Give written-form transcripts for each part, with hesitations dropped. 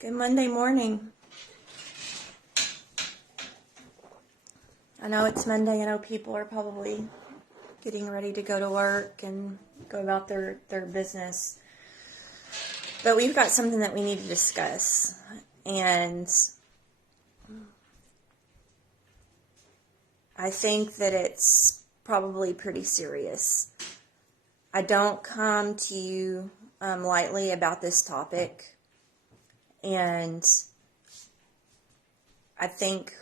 Good Monday morning. I know it's Monday. I know people are probably getting ready to go to work and go about their business. But we've got something that we need to discuss. And I think that it's probably pretty serious. I don't come to you lightly about this topic. And I think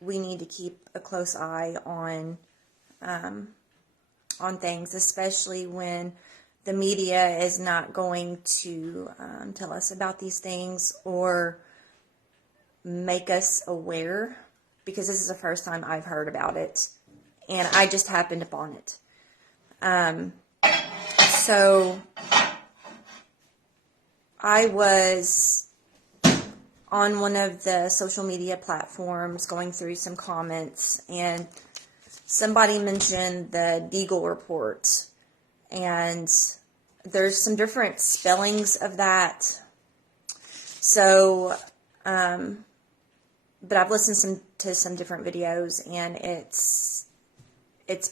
we need to keep a close eye on things, especially when the media is not going to tell us about these things or make us aware, because this is the first time I've heard about it, and I just happened upon it. So I was on one of the social media platforms going through some comments, and somebody mentioned the Deagel Report, and there's some different spellings of that. So, but I've listened to some different videos, and it's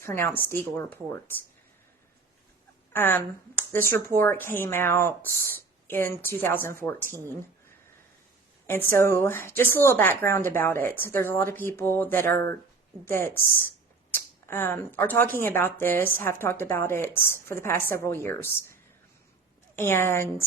pronounced Deagel Report. This report came out in 2014. And so, just a little background about it. There's a lot of people that are talking about this, have talked about it for the past several years. And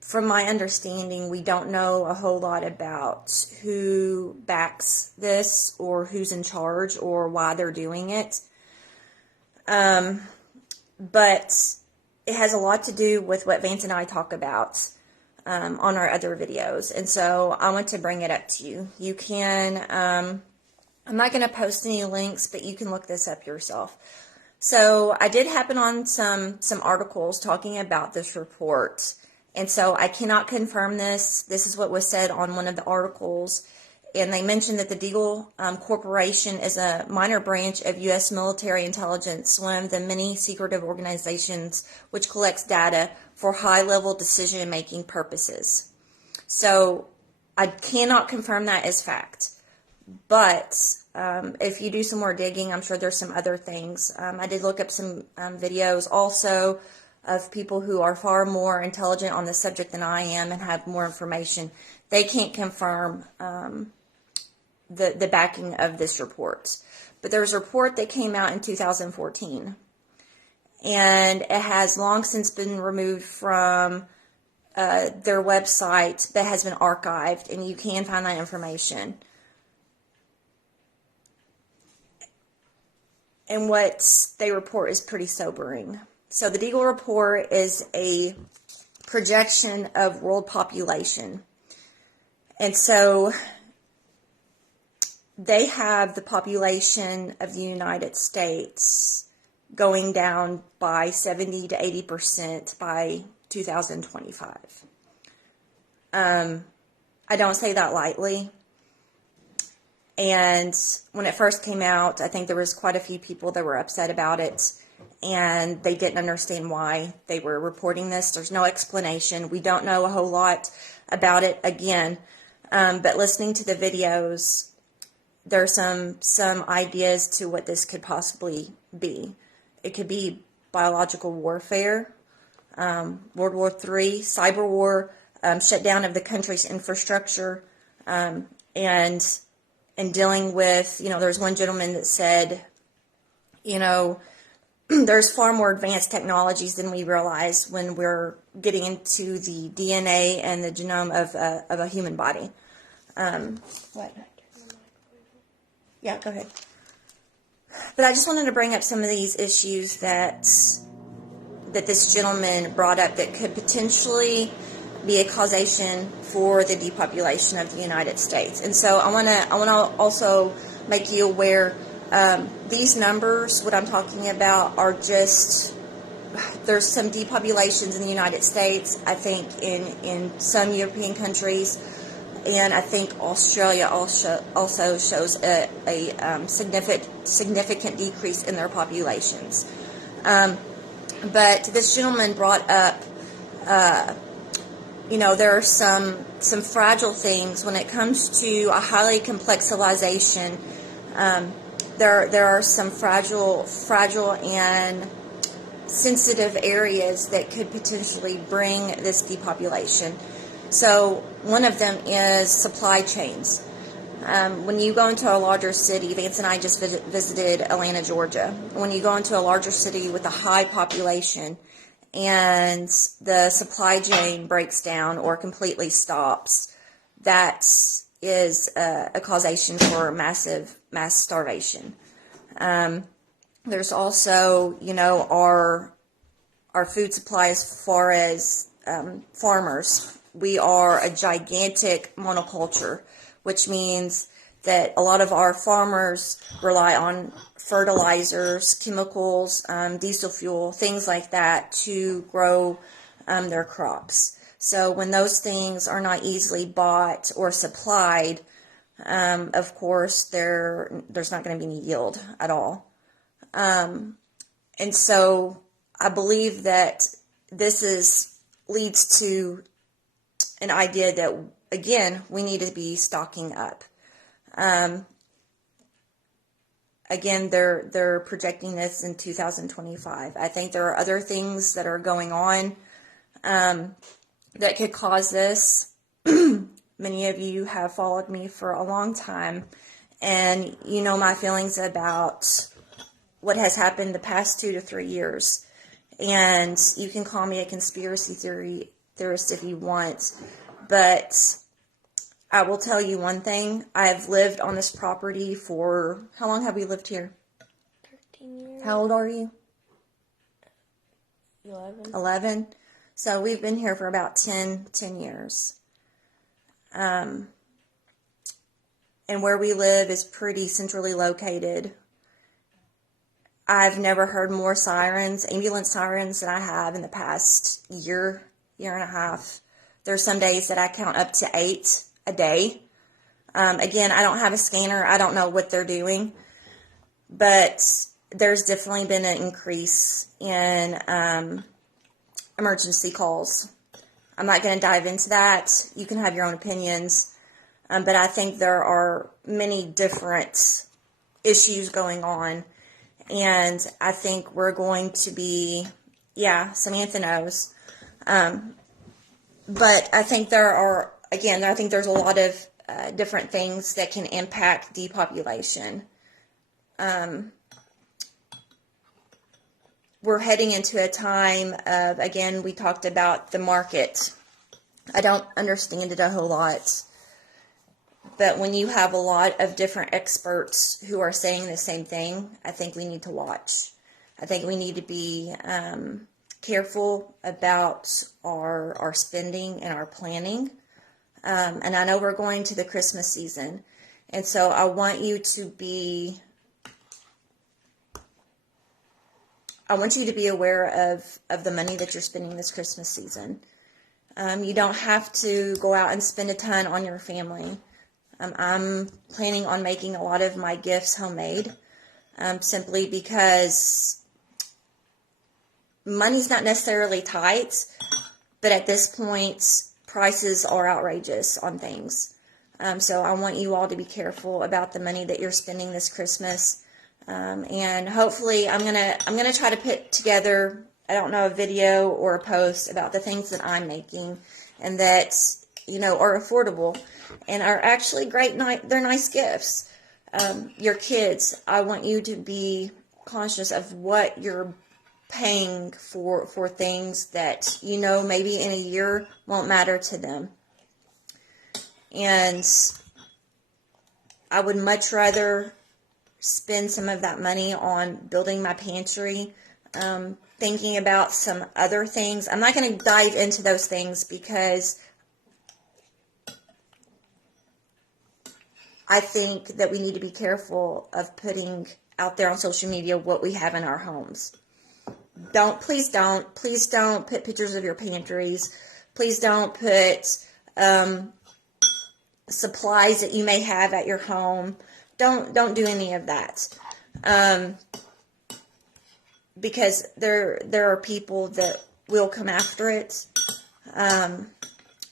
from my understanding, we don't know a whole lot about who backs this or who's in charge or why they're doing it. But it has a lot to do with what Vance and I talk about on our other videos. And so I want to bring it up to you. You can, I'm not going to post any links, but you can look this up yourself. So I did happen on some articles talking about this report. And so I cannot confirm this. This is what was said on one of the articles. And they mentioned that the Deagel Corporation is a minor branch of U.S. military intelligence, one of the many secretive organizations which collects data for high-level decision-making purposes. So I cannot confirm that as fact. But if you do some more digging, I'm sure there's some other things. I did look up some videos also of people who are far more intelligent on the subject than I am and have more information. They can't confirm the backing of this report. But there was a report that came out in 2014. And it has long since been removed from their website, that has been archived, and you can find that information. And what they report is pretty sobering. So the Deagel Report is a projection of world population. And so they have the population of the United States going down by 70 to 80% by 2025. I don't say that lightly. And when it first came out, I think there was quite a few people that were upset about it, and they didn't understand why they were reporting this. There's no explanation. We don't know a whole lot about it again, but listening to the videos, there's some ideas to what this could possibly be. It could be biological warfare, World War III, cyber war, shutdown of the country's infrastructure, and dealing with, there's one gentleman that said, there's far more advanced technologies than we realize when we're getting into the DNA and the genome of a human body. What? Yeah, go ahead. But I just wanted to bring up some of these issues that this gentleman brought up that could potentially be a causation for the depopulation of the United States. And so I want to also make you aware, these numbers, what I'm talking about, are just, there's some depopulations in the United States, I think in some European countries, and I think Australia also shows a significant decrease in their populations. But this gentleman brought up there are some fragile things when it comes to a highly complex civilization. There are some fragile and sensitive areas that could potentially bring this depopulation. So one of them is supply chains. When you go into a larger city, Vance and I just visited Atlanta, Georgia. When you go into a larger city with a high population and the supply chain breaks down or completely stops, that is a causation for mass starvation. There's also, our food supply as far as farmers. We are a gigantic monoculture, which means that a lot of our farmers rely on fertilizers, chemicals, diesel fuel, things like that to grow their crops. So when those things are not easily bought or supplied, of course, there's not going to be any yield at all. And so I believe that this leads to an idea that, again, we need to be stocking up. Again, they're projecting this in 2025. I think there are other things that are going on that could cause this. Many of you have followed me for a long time, and you know my feelings about what has happened the past 2 to 3 years. And you can call me a conspiracy theorist if you want, but I will tell you one thing. I've lived on this property for, how long have we lived here? 13 years. How old are you? 11. 11. So we've been here for about 10 years. And where we live is pretty centrally located. I've never heard more ambulance sirens, than I have in the past year and a half. There's some days that I count up to 8 a day. Again, I don't have a scanner. I don't know what they're doing. But there's definitely been an increase in emergency calls. I'm not going to dive into that. You can have your own opinions. But I think there are many different issues going on. And I think we're going to be, Samantha knows. But I think there's a lot of different things that can impact depopulation. We're heading into a time of, again, we talked about the market. I don't understand it a whole lot. But when you have a lot of different experts who are saying the same thing, I think we need to watch. I think we need to be careful about our spending and our planning. And I know we're going to the Christmas season. And so I want you to be aware of the money that you're spending this Christmas season. You don't have to go out and spend a ton on your family. I'm planning on making a lot of my gifts homemade, simply because money's not necessarily tight, but at this point, prices are outrageous on things. So I want you all to be careful about the money that you're spending this Christmas. And hopefully I'm gonna try to put together, I don't know, a video or a post about the things that I'm making and that, are affordable and are actually great. They're nice gifts. Your kids, I want you to be conscious of what you're paying for things that, maybe in a year won't matter to them. And I would much rather spend some of that money on building my pantry, thinking about some other things. I'm not going to dive into those things because I think that we need to be careful of putting out there on social media what we have in our homes. Please don't put pictures of your pantries. Please don't put supplies that you may have at your home. Don't do any of that. Because there are people that will come after it.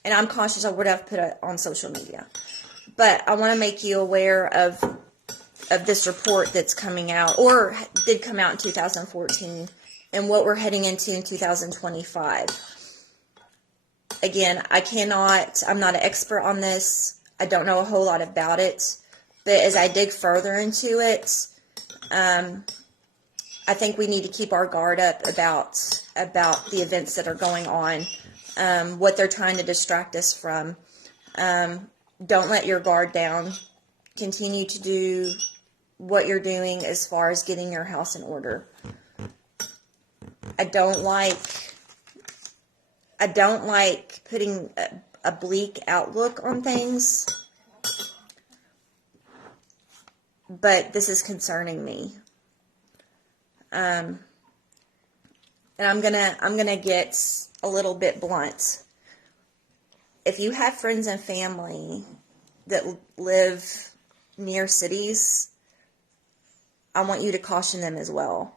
and I'm cautious of what I've put on social media. But I want to make you aware of this report that's coming out, or did come out in 2014, and what we're heading into in 2025. Again, I'm not an expert on this. I don't know a whole lot about it. But as I dig further into it, I think we need to keep our guard up about the events that are going on, what they're trying to distract us from. Don't let your guard down. Continue to do what you're doing as far as getting your house in order. I don't like putting a bleak outlook on things, but this is concerning me. And I'm gonna get a little bit blunt. If you have friends and family that live near cities, I want you to caution them as well.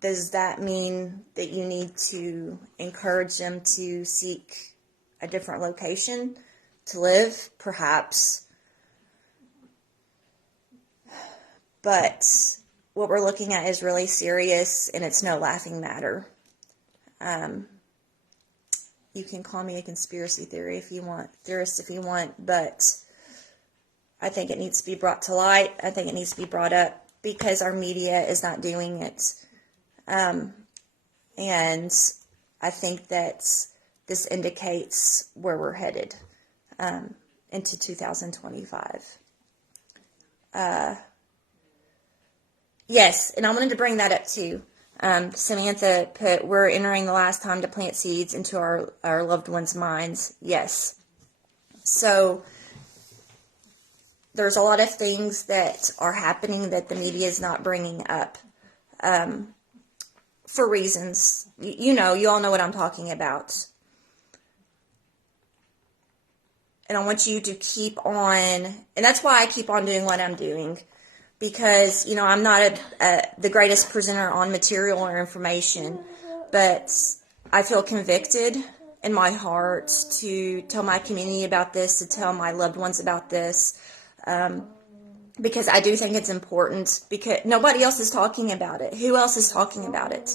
Does that mean that you need to encourage them to seek a different location to live? Perhaps. But what we're looking at is really serious, and it's no laughing matter. You can call me a conspiracy theorist if you want, but I think it needs to be brought to light. I think it needs to be brought up because our media is not doing it. And I think that this indicates where we're headed into 2025. Yes, and I wanted to bring that up too. Samantha put, we're entering the last time to plant seeds into our loved ones' minds. Yes. So there's a lot of things that are happening that the media is not bringing up for reasons. You all know what I'm talking about. And I want you to keep on, and that's why I keep on doing what I'm doing. Because, I'm not the greatest presenter on material or information, but I feel convicted in my heart to tell my community about this, to tell my loved ones about this, because I do think it's important, because nobody else is talking about it. Who else is talking about it?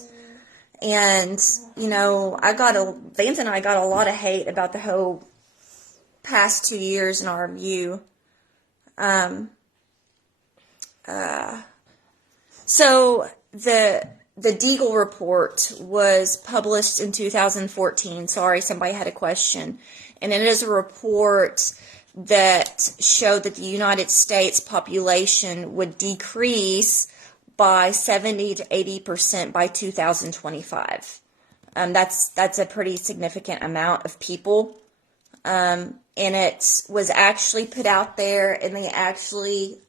And, Vance and I got a lot of hate about the whole past 2 years in our view. So the Deagel Report was published in 2014. Sorry, somebody had a question. And it is a report that showed that the United States population would decrease by 70 to 80% by 2025. That's a pretty significant amount of people. And it was actually put out there, and they actually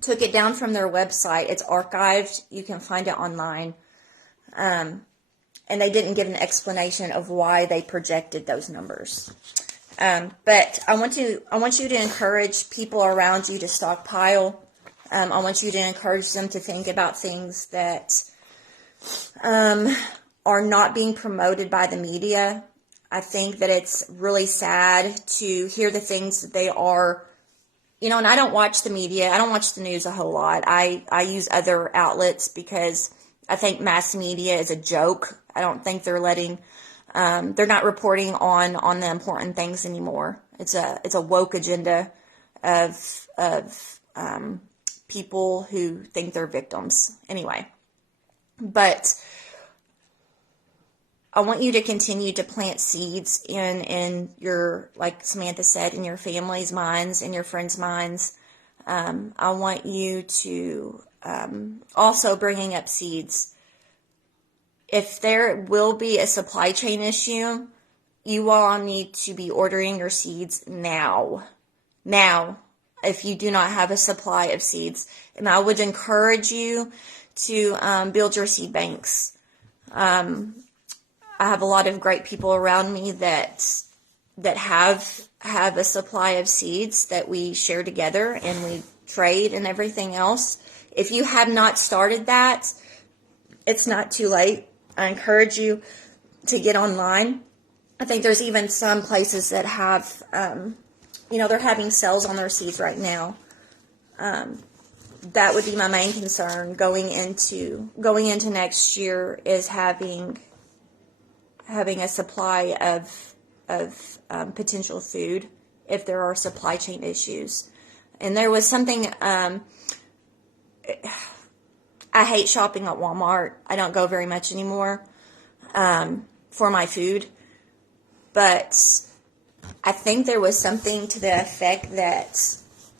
took it down from their website. It's archived. You can find it online. And they didn't give an explanation of why they projected those numbers. But I want you to encourage people around you to stockpile. I want you to encourage them to think about things that are not being promoted by the media. I think that it's really sad to hear the things that they are, and I don't watch the media. I don't watch the news a whole lot. I use other outlets because I think mass media is a joke. I don't think they're they're not reporting on the important things anymore. It's a woke agenda of people who think they're victims. Anyway, but I want you to continue to plant seeds in your, like Samantha said, in your family's minds, in your friends' minds. I want you to also bringing up seeds. If there will be a supply chain issue, you all need to be ordering your seeds now. Now, if you do not have a supply of seeds. And I would encourage you to build your seed banks. I have a lot of great people around me that have a supply of seeds that we share together and we trade and everything else. If you have not started that, it's not too late. I encourage you to get online. I think there's even some places that have, they're having sales on their seeds right now. That would be my main concern going into next year, is having a supply of potential food if there are supply chain issues. And there was something, I hate shopping at Walmart. I don't go very much anymore for my food. But I think there was something to the effect that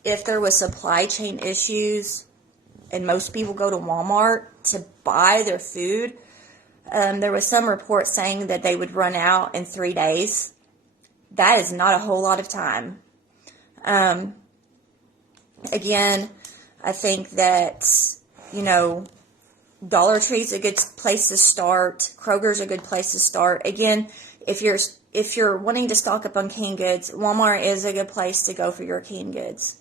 if there was supply chain issues and most people go to Walmart to buy their food, there was some report saying that they would run out in 3 days. That is not a whole lot of time. Again, I think that, Dollar Tree's a good place to start. Kroger's a good place to start. Again, if you're wanting to stock up on canned goods, Walmart is a good place to go for your canned goods.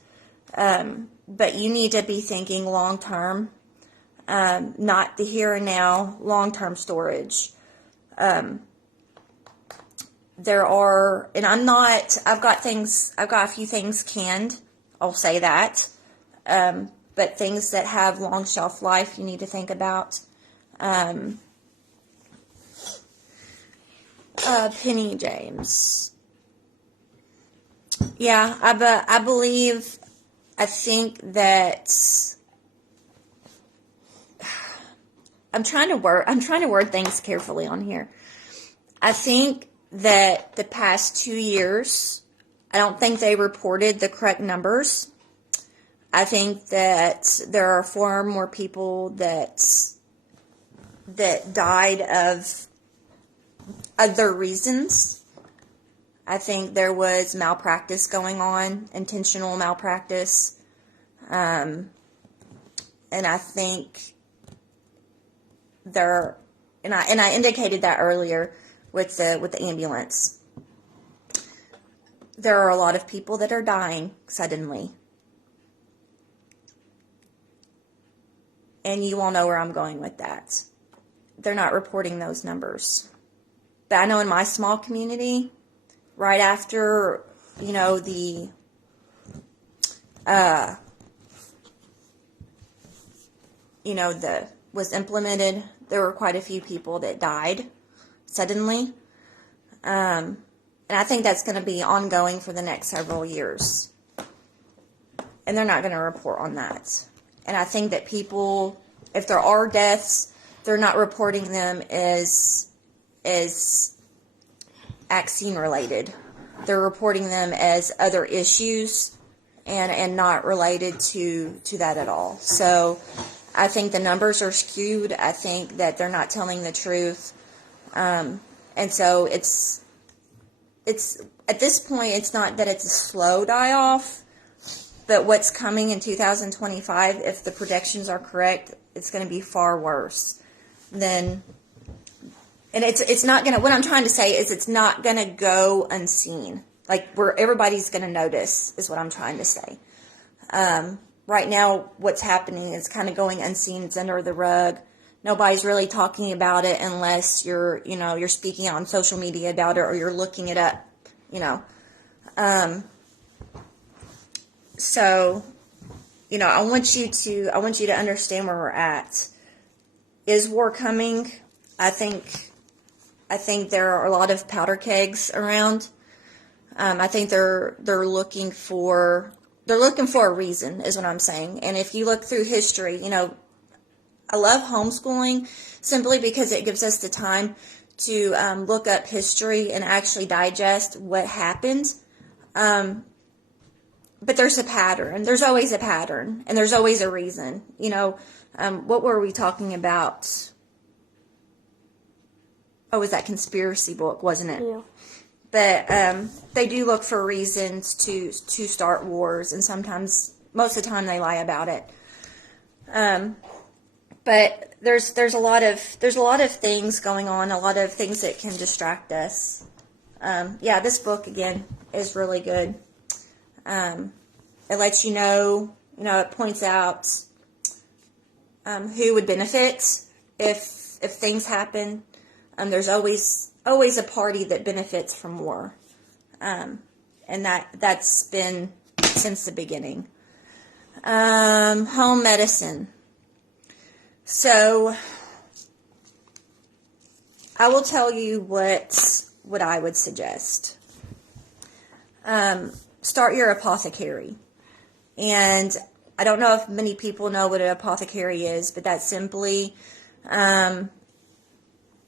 But you need to be thinking long term, not the here and now, long term storage. I've got a few things canned, I'll say that. But things that have long shelf life, you need to think about. Penny James. Yeah, I think that I'm trying to word things carefully on here. I think that the past 2 years, I don't think they reported the correct numbers. I think that there are far more people that died of other reasons. I think there was malpractice going on, intentional malpractice, and I think I indicated that earlier with the ambulance. There are a lot of people that are dying suddenly. And you all know where I'm going with that. They're not reporting those numbers. But I know in my small community, right after, was implemented, there were quite a few people that died suddenly. And I think that's going to be ongoing for the next several years. And they're not going to report on that. And I think that people, if there are deaths, they're not reporting them as vaccine related. They're reporting them as other issues and not related to that at all. So I think the numbers are skewed. I think that they're not telling the truth. And so it's at this point, it's not that it's a slow die off. But what's coming in 2025, if the projections are correct, it's going to be far worse than. And it's not going to. What I'm trying to say is it's not going to go unseen. Like where everybody's going to notice is what I'm trying to say. Right now, what's happening is kind of going unseen. It's under the rug. Nobody's really talking about it unless you're speaking on social media about it or you're looking it up. So, I want you to understand where we're at. Is war coming? I think there are a lot of powder kegs around. I think they're looking for a reason, is what I'm saying. And if you look through history, I love homeschooling simply because it gives us the time to look up history and actually digest what happened. But there's a pattern. There's always a pattern, and there's always a reason. What were we talking about? Oh, it was that conspiracy book, wasn't it? Yeah. But they do look for reasons to start wars, and most of the time, they lie about it. But there's a lot of things going on, a lot of things that can distract us. This book again is really good. It lets it points out who would benefit if things happen. There's always always a party that benefits from more. And that's been since the beginning. Home medicine. So I will tell you what I would suggest. Start your apothecary. And I don't know if many people know what an apothecary is, but that's simply,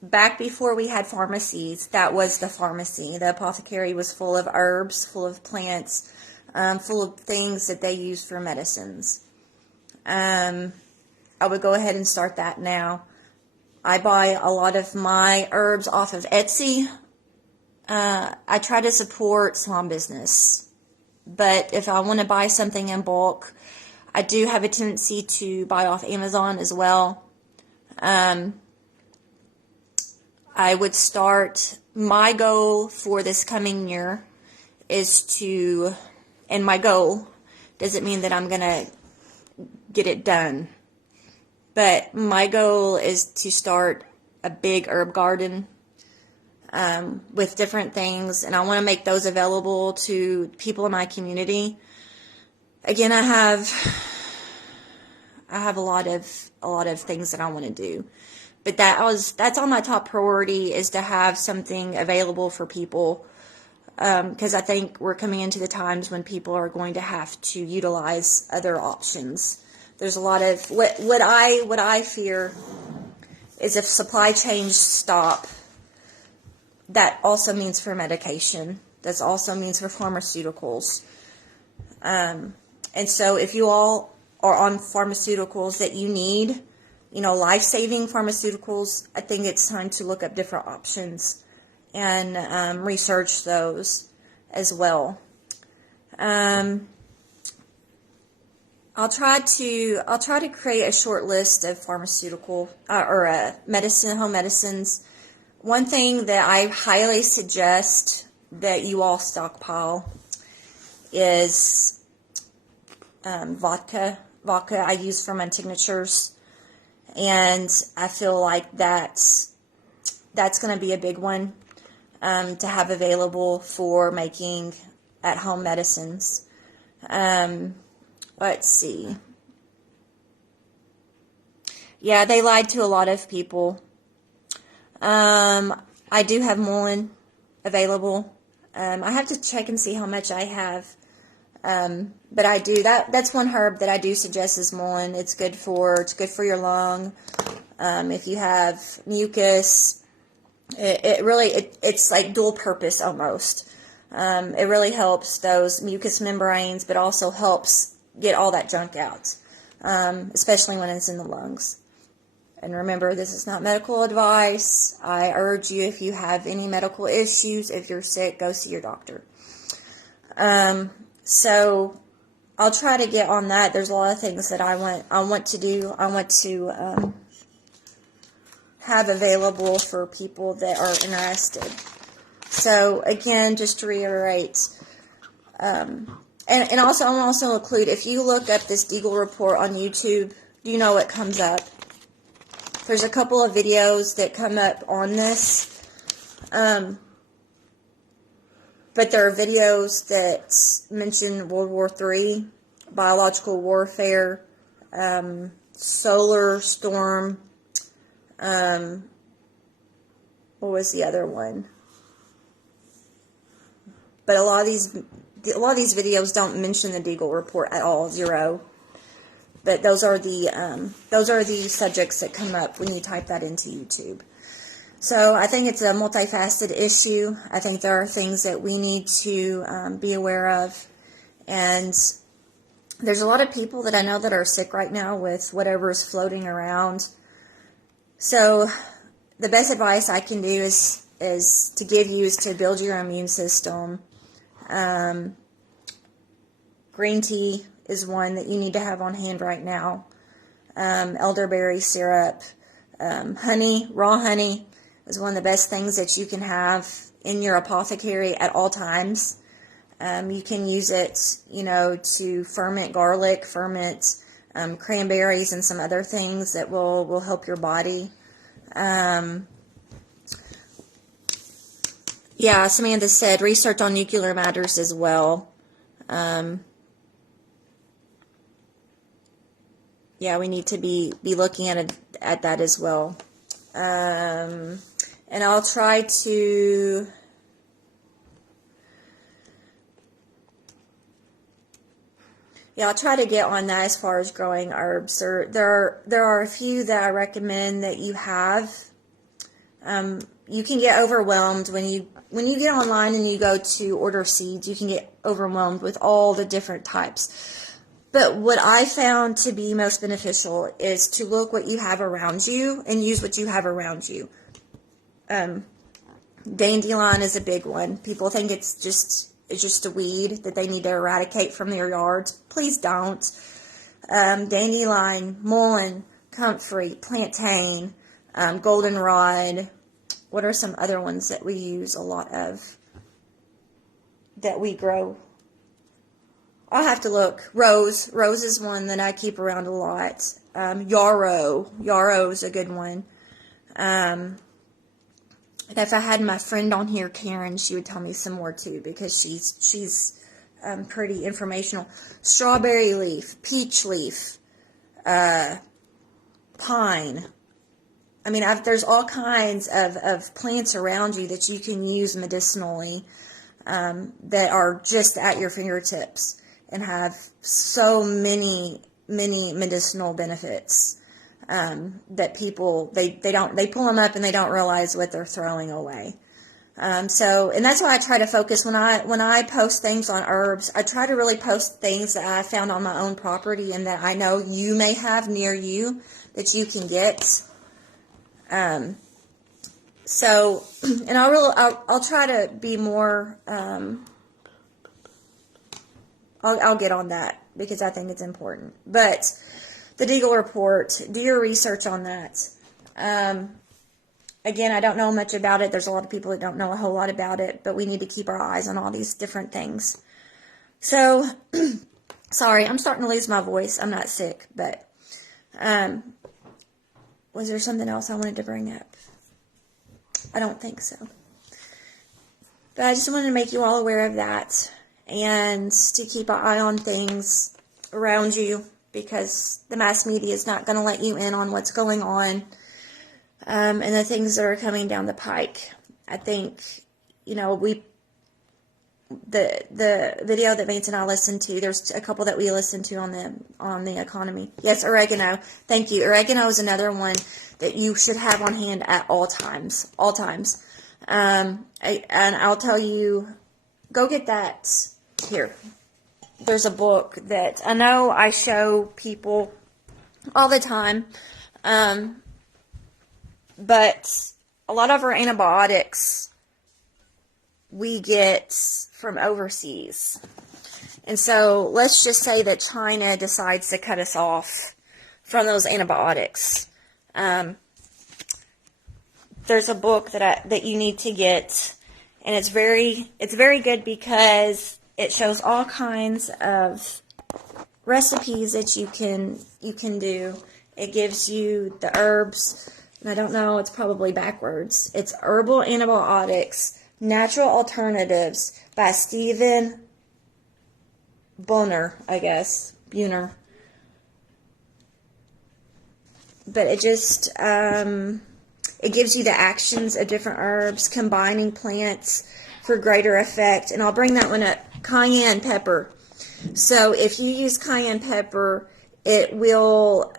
back before we had pharmacies, that was the pharmacy. The apothecary was full of herbs, full of plants, full of things that they used for medicines. I would go ahead and start that now. I buy a lot of my herbs off of Etsy. I try to support small business. But if I want to buy something in bulk, I do have a tendency to buy off Amazon as well. I would start, my goal for this coming year is to, and my goal doesn't mean that I'm going to get it done. But my goal is to start a big herb garden with different things, and I want to make those available to people in my community. Again, I have a lot of things that I want to do, but that's on my top priority, is to have something available for people, because I think we're coming into the times when people are going to have to utilize other options. There's a lot of what I fear is if supply chains stop. That also means for medication. That also means for pharmaceuticals. And so if you all are on pharmaceuticals that you need, life-saving pharmaceuticals, I think it's time to look up different options and research those as well. I'll try to create a short list of pharmaceutical home medicines. One thing that I highly suggest that you all stockpile is vodka. Vodka I use for my tinctures, and I feel like that's going to be a big one to have available for making at-home medicines. Let's see. Yeah, they lied to a lot of people. I do have mullein available. I have to check and see how much I have. But I do that's one herb that I do suggest is mullein. It's good for your lung. If you have mucus, it's like dual purpose almost. It really helps those mucous membranes, but also helps get all that junk out, especially when it's in the lungs. And remember, this is not medical advice. I urge you, if you have any medical issues, if you're sick, go see your doctor. So I'll try to get on that. There's a lot of things that I want to do. I want to have available for people that are interested. So again, just to reiterate, and also I'll also include, if you look up this Deagel Report on YouTube, do you know what comes up? There's a couple of videos that come up on this, but there are videos that mention World War III, biological warfare, solar storm, what was the other one? But a lot of these videos don't mention the Deagel Report at all, zero. But those are the subjects that come up when you type that into YouTube. So I think it's a multifaceted issue. I think there are things that we need to be aware of. And there's a lot of people that I know that are sick right now with whatever is floating around. So the best advice I can do is to give you is to build your immune system. Green tea is one that you need to have on hand right now. Elderberry syrup, honey, raw honey is one of the best things that you can have in your apothecary at all times. You can use it, to ferment garlic, ferment cranberries, and some other things that will help your body. Yeah, Samantha said research on nuclear matters as well. Yeah, we need to be looking at that as well. And I'll try to. Yeah, I'll try to get on that as far as growing herbs. There are a few that I recommend that you have. You can get overwhelmed when you get online and you go to order seeds. You can get overwhelmed with all the different types. But what I found to be most beneficial is to look what you have around you and use what you have around you. Dandelion is a big one. People think it's just a weed that they need to eradicate from their yards. Please don't. Dandelion, mullein, comfrey, plantain, goldenrod. What are some other ones that we use a lot of that we grow? I'll have to look. Rose is one that I keep around a lot. Yarrow is a good one. If I had my friend on here, Karen, she would tell me some more too, because she's pretty informational. Strawberry leaf, peach leaf, pine. I mean, there's all kinds of plants around you that you can use medicinally, that are just at your fingertips and have so many medicinal benefits, that people, they pull them up and they don't realize what they're throwing away. And that's why I try to focus when I post things on herbs. I try to really post things that I found on my own property and that I know you may have near you that you can get. And I'll try to be more, I'll get on that because I think it's important. But the Deagel Report, do your research on that. Again, I don't know much about it. There's a lot of people that don't know a whole lot about it, but we need to keep our eyes on all these different things. So, sorry, I'm starting to lose my voice. I'm not sick, but was there something else I wanted to bring up? I don't think so. But I just wanted to make you all aware of that and to keep an eye on things around you, because the mass media is not going to let you in on what's going on, and the things that are coming down the pike. I think, the video that Vance and I listened to, there's a couple that we listened to on the economy. Yes, oregano. Thank you. Oregano is another one that you should have on hand at all times. And I'll tell you, go get that here. There's a book that I know I show people all the time, but a lot of our antibiotics we get from overseas. And so let's just say that China decides to cut us off from those antibiotics. There's a book that you need to get, and it's very good because it shows all kinds of recipes that you can do. It gives you the herbs, and I don't know, it's probably backwards. It's Herbal Antibiotics, Natural Alternatives by Stephen Buhner, I guess. Buhner. But it just, it gives you the actions of different herbs, combining plants for greater effect. And I'll bring that one up. Cayenne pepper. So if you use cayenne pepper, it will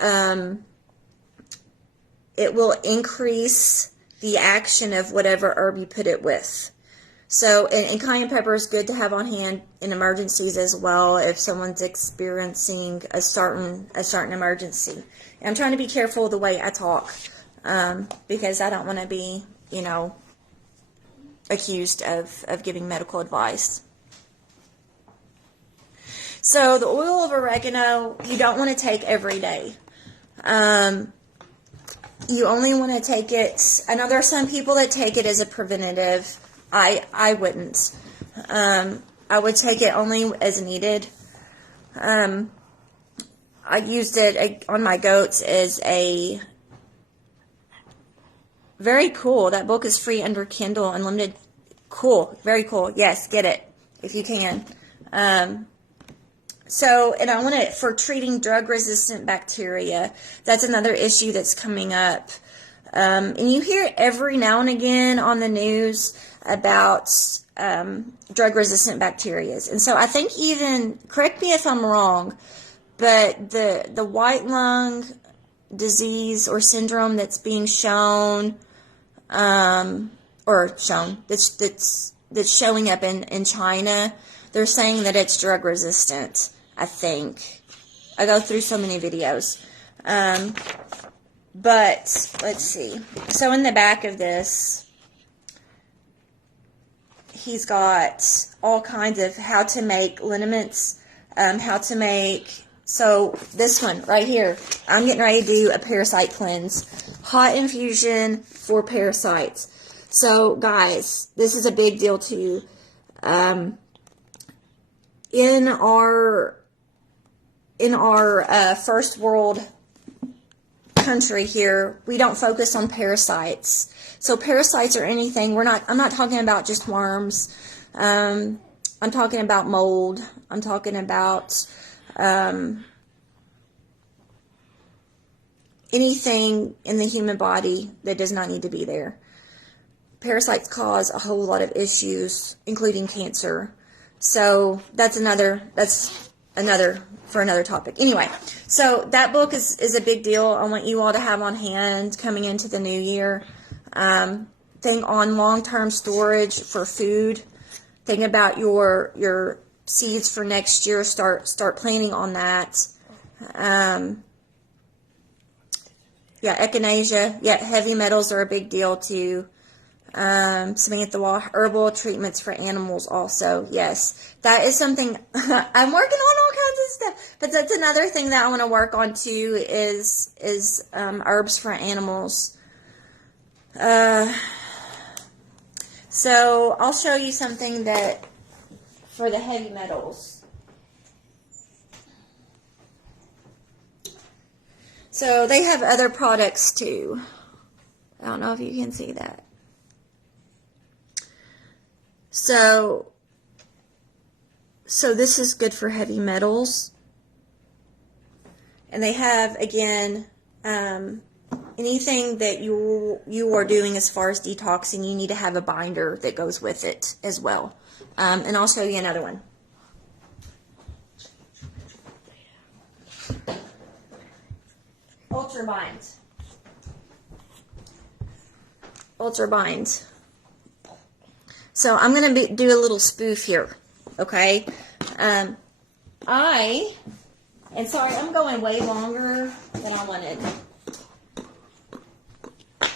increase the action of whatever herb you put it with. So, and cayenne pepper is good to have on hand in emergencies as well if someone's experiencing a certain emergency. And I'm trying to be careful the way I talk, because I don't want to be, accused of giving medical advice. So the oil of oregano, you don't want to take every day. You only want to take it, I know there are some people that take it as a preventative. I wouldn't. I would take it only as needed. I used it on my goats as a very cool. That book is free under Kindle Unlimited. Cool. Very cool. Yes, get it if you can. So, and I want to, for treating drug-resistant bacteria, that's another issue that's coming up. And you hear every now and again on the news about drug-resistant bacteria. And so I think even, correct me if I'm wrong, but the white lung disease or syndrome that's being shown, that's showing up in China, they're saying that it's drug resistant, I think. I go through so many videos. But let's see. So in the back of this, he's got all kinds of how to make liniments, how to make, so this one right here, I'm getting ready to do a parasite cleanse. Hot infusion for parasites. So guys, this is a big deal too. In our first world country here, we don't focus on parasites. So parasites are anything. I'm not talking about just worms. I'm talking about mold. I'm talking about anything in the human body that does not need to be there. Parasites cause a whole lot of issues, including cancer. So that's another for another topic. Anyway, so that book is a big deal. I want you all to have on hand coming into the new year. Thing on long-term storage for food. Think about your seeds for next year. Start planning on that. Echinacea. Yeah, heavy metals are a big deal too. Samantha Wall, herbal treatments for animals also. Yes, that is something I'm working on, all kinds of stuff. But that's another thing that I want to work on too is herbs for animals. So I'll show you something that for the heavy metals. So they have other products too. I don't know if you can see that. So this is good for heavy metals. And they have, again, anything that you are doing as far as detoxing, you need to have a binder that goes with it as well. And I'll show you another one. Ultrabind. Ultrabind. So I'm going to do a little spoof here, okay? And sorry, I'm going way longer than I wanted.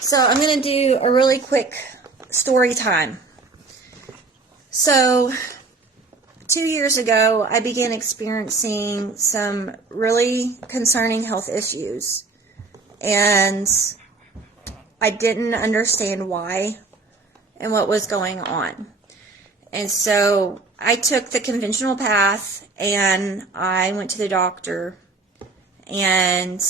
So I'm going to do a really quick story time. So 2 years ago, I began experiencing some really concerning health issues. And I didn't understand why and what was going on. And so I took the conventional path and I went to the doctor, and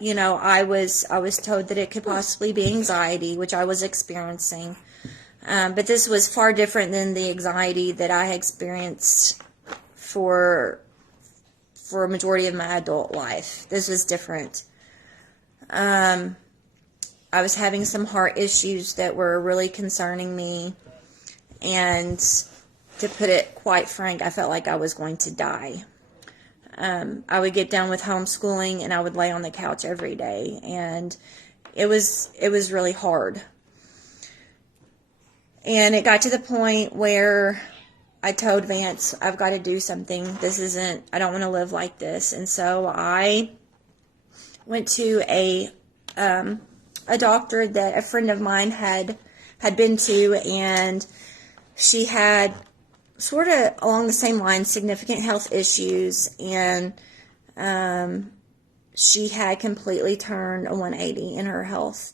I was told that it could possibly be anxiety, which I was experiencing. But this was far different than the anxiety that I had experienced for a majority of my adult life. This was different. I was having some heart issues that were really concerning me, and to put it quite frank, I felt like I was going to die. I would get done with homeschooling and I would lay on the couch every day, and it was really hard. And it got to the point where I told Vance, I've got to do something. I don't want to live like this. And so I went to a doctor that a friend of mine had been to, and she had sort of along the same lines, significant health issues, and she had completely turned a 180 in her health.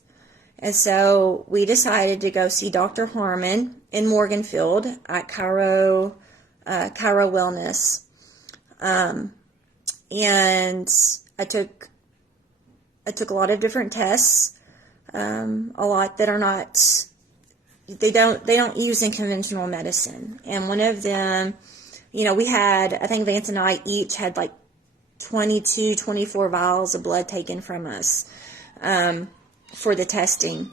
And so we decided to go see Dr. Harmon in Morganfield at Cairo Wellness. And I took a lot of different tests, a lot that are not they don't use in conventional medicine. And one of them, we had, I think Vance and I each had like 22, 24 vials of blood taken from us for the testing.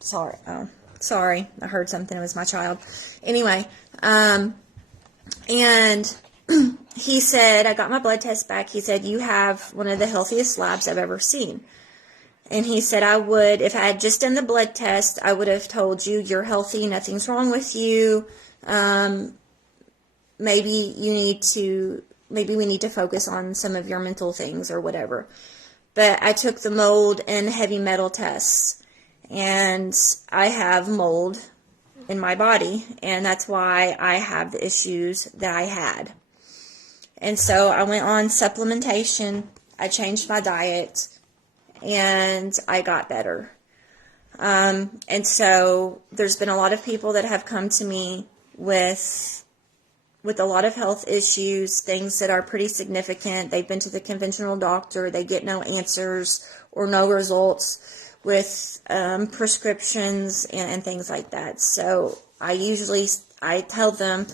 Sorry, I heard something. It was my child. Anyway, and he said, I got my blood test back. He said, you have one of the healthiest labs I've ever seen. And he said, if I had just done the blood test, I would have told you you're healthy, nothing's wrong with you. Maybe we need to focus on some of your mental things or whatever. But I took the mold and heavy metal tests, and I have mold in my body, and that's why I have the issues that I had. And so I went on supplementation, I changed my diet, and I got better. And so there's been a lot of people that have come to me with a lot of health issues, things that are pretty significant. They've been to the conventional doctor, they get no answers or no results with prescriptions and things like that. So I tell them,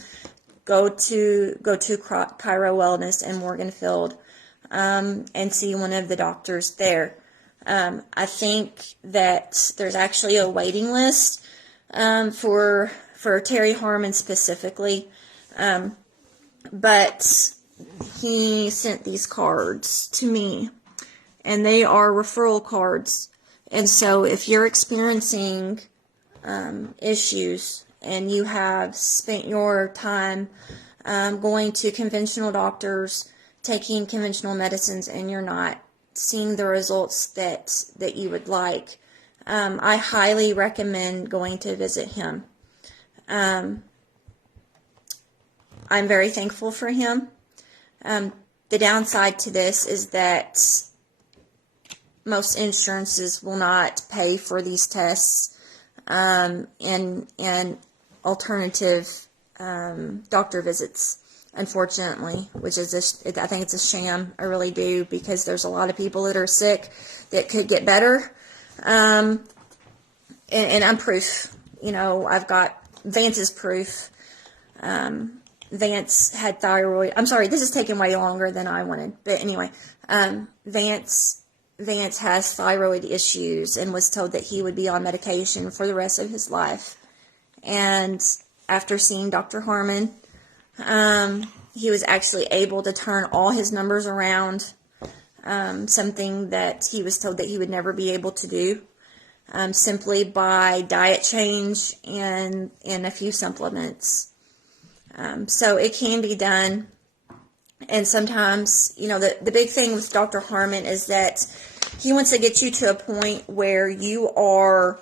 go to Chiro Wellness in Morganfield and see one of the doctors there. I think that there's actually a waiting list for Terry Harmon specifically, but he sent these cards to me, and they are referral cards. And so if you're experiencing issues and you have spent your time going to conventional doctors, taking conventional medicines, and you're not seeing the results that you would like, I highly recommend going to visit him. I'm very thankful for him. The downside to this is that most insurances will not pay for these tests and alternative doctor visits, unfortunately, which is I think it's a sham. I really do, because there's a lot of people that are sick that could get better. And I'm proof. I've got Vance's proof. Vance had thyroid. I'm sorry, this is taking way longer than I wanted. But anyway, Vance has thyroid issues and was told that he would be on medication for the rest of his life. And after seeing Dr. Harmon, he was actually able to turn all his numbers around, something that he was told that he would never be able to do, simply by diet change and a few supplements. So it can be done. And sometimes, the big thing with Dr. Harmon is that he wants to get you to a point where you are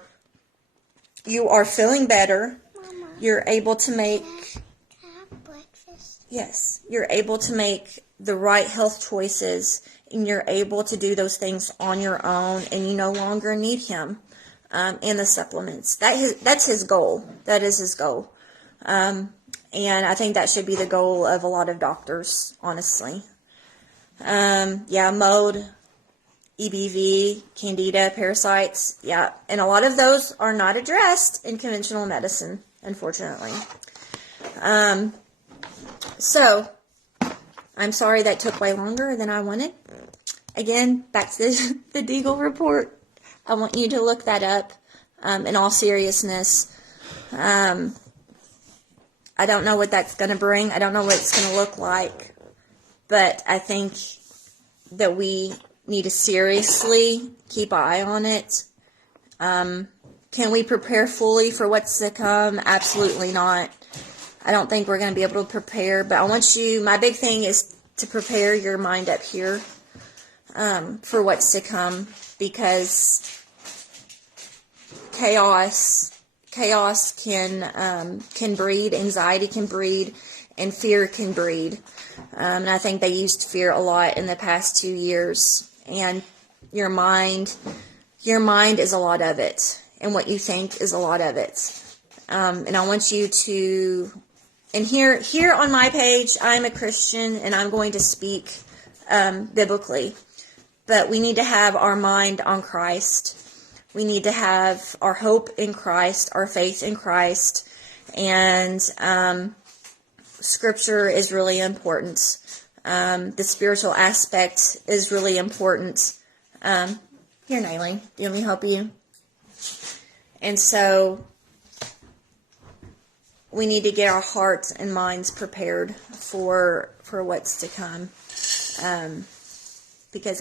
feeling better. Mama, you're able to make... Can I have breakfast? Yes, you're able to make the right health choices, and you're able to do those things on your own, and you no longer need him and the supplements. That's his goal. That is his goal. And I think that should be the goal of a lot of doctors, honestly. Mold, EBV, candida, parasites, and a lot of those are not addressed in conventional medicine, unfortunately. So, I'm sorry that took way longer than I wanted. Again, back to the Deagel Report. I want you to look that up in all seriousness. I don't know what that's going to bring. I don't know what it's going to look like. But I think that we need to seriously keep an eye on it. Can we prepare fully for what's to come? Absolutely not. I don't think we're going to be able to prepare. But my big thing is to prepare your mind up here for what's to come. Because chaos can breed, anxiety can breed, and fear can breed. And I think they used fear a lot in the past 2 years. And your mind is a lot of it, and what you think is a lot of it. And I want you to, and here on my page, I'm a Christian, and I'm going to speak biblically. But we need to have our mind on Christ. we need to have our hope in Christ, our faith in Christ, and Scripture is really important. The spiritual aspect is really important. Here, Nailing, do you want me to help you? And so we need to get our hearts and minds prepared for what's to come. Because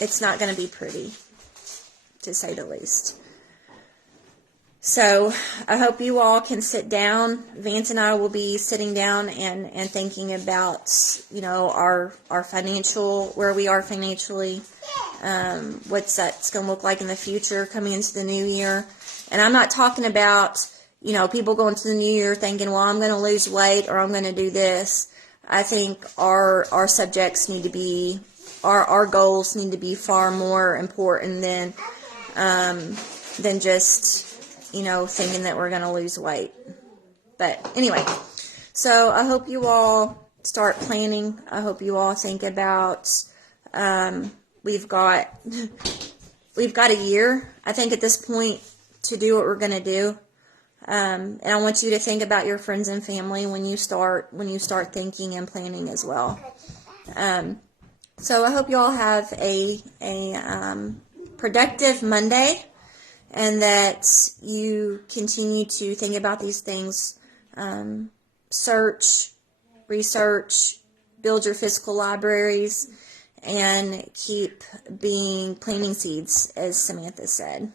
it's not going to be pretty, to say the least. So I hope you all can sit down. Vance and I will be sitting down and thinking about, our financial, where we are financially, what's that's going to look like in the future coming into the new year. And I'm not talking about, people going to the new year thinking, well, I'm going to lose weight or I'm going to do this. I think our subjects need to be, our goals need to be far more important than just, thinking that we're going to lose weight. But anyway, so I hope you all start planning. I hope you all think about, we've got a year, I think, at this point to do what we're going to do. And I want you to think about your friends and family when you start thinking and planning as well. So I hope you all have a productive Monday, and that you continue to think about these things, search, research, build your physical libraries, and keep being planting seeds, as Samantha said.